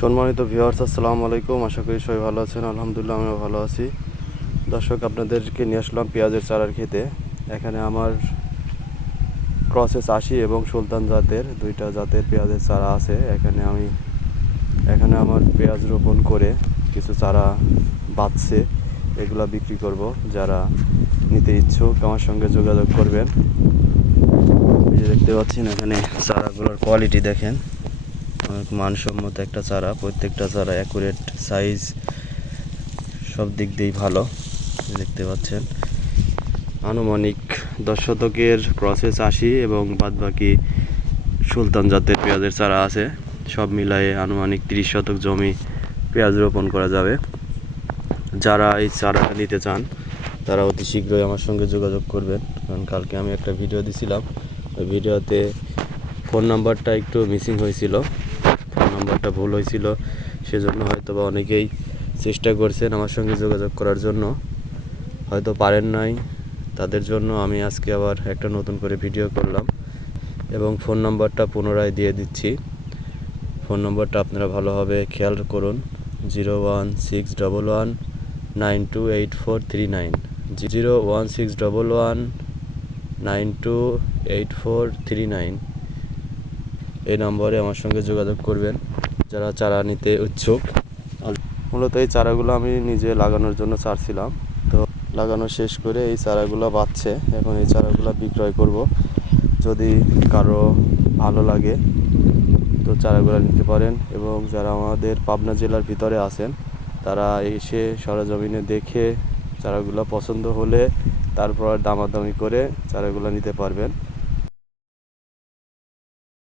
সম্মানিত ভিউয়ার্স আসসালামু আলাইকুম। আশা করি সবাই ভালো আছেন। আলহামদুলিল্লাহ, আমিও ভালো আছি। দর্শক, আপনাদেরকে নিয়ে আসলাম পেঁয়াজের চারার খেতে এখানে আমার ক্রসেস আশি এবং সুলতান জাতের দুইটা জাতের পেঁয়াজের চারা আছে। এখানে আমি, এখানে আমার পেঁয়াজ রোপণ করে কিছু চারা বাঁচছে এগুলা বিক্রি করব। যারা নিতে ইচ্ছুক, আমার সঙ্গে যোগাযোগ করবেন। দেখতে পাচ্ছেন, এখানে চারাগুলোর কোয়ালিটি দেখেন। মানসম্মত একটা চারা, প্রত্যেকটা চারা অ্যাকুরেট সাইজ সব দিক দিয়েই ভালো, দেখতে পাচ্ছেন। আনুমানিক দশ শতকের প্রসেস আশি এবং বাদবাকি সুলতান জাতের পেঁয়াজের চারা আছে। সব মিলায়ে আনুমানিক তিরিশ শতক জমি পেঁয়াজ রোপণ করা যাবে। যারা এই চারাটা নিতে চান, তারা অতি শীঘ্রই আমার সঙ্গে যোগাযোগ করবেন। কারণ কালকে আমি একটা ভিডিও দিছিলাম। ওই ভিডিওতে ফোন নাম্বারটা একটু মিসিং হয়েছিল। নাম্বারটা ভুল হয়েছিল, সেজন্য হয়তো বা অনেকেই চেষ্টা করছেন আমার সঙ্গে যোগাযোগ করার জন্য। হয়তো পারেন নাই, তাদের জন্য আমি আজকে আবার একটা নতুন করে ভিডিও করলাম এবং ফোন নাম্বারটা পুনরায় দিয়ে দিচ্ছি। ফোন নম্বরটা আপনারা ভালোভাবে খেয়াল করুন, zero one six double one nine two eight four three nine. Zero one six double one nine two eight four three nine. এই নম্বরে আমার সঙ্গে যোগাযোগ করবেন, যারা চারা নিতে ইচ্ছুক মূলত এই চারাগুলো আমি নিজে লাগানোর জন্য চারছিলাম তো লাগানো শেষ করে এই চারাগুলো বাচ্ছে। এখন এই চারাগুলো বিক্রয় করব। যদি কারও ভালো লাগে, তো চারাগুলো নিতে পারেন এবং যারা আমাদের পাবনা জেলার ভিতরে আছেন, তারা এসে সরজমিনে দেখে চারাগুলো পছন্দ হলে তারপর দামাদামি করে চারাগুলো নিতে পারবেন।